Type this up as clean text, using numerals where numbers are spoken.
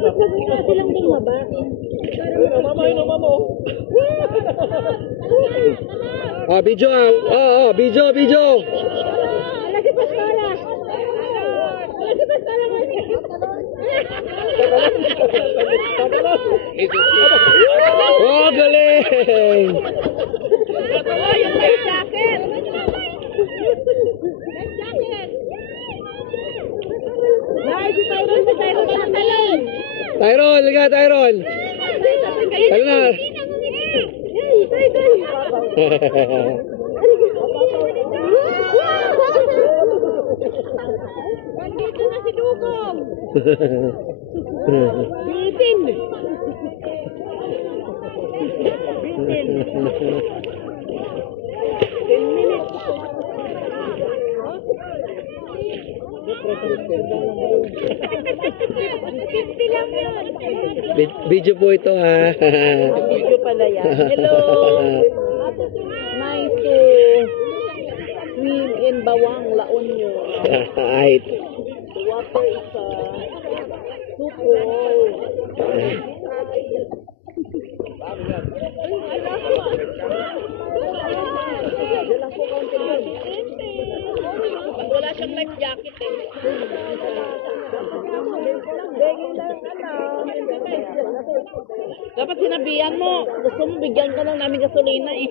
Silang bumaba. Mama, yun, mama. Video video. Wala si Pastora. Wala si Pastora kasi. Oh, galing! Yung may jacket. Ay, si Tyrone tatalon. Tyrone, liga Tyrone. Talo na. Nandito na si Dugong. Bitin. Bitin. 10 minutes. Lang yun. Video po ito ha. Video pala yan. Hello. Nice to swim in Bawang, La Union. Right. The water is too cold. Wala siyang life jacket eh. Dapat sinabihan mo, gusto mo bigyan ka lang namin gasolina eh.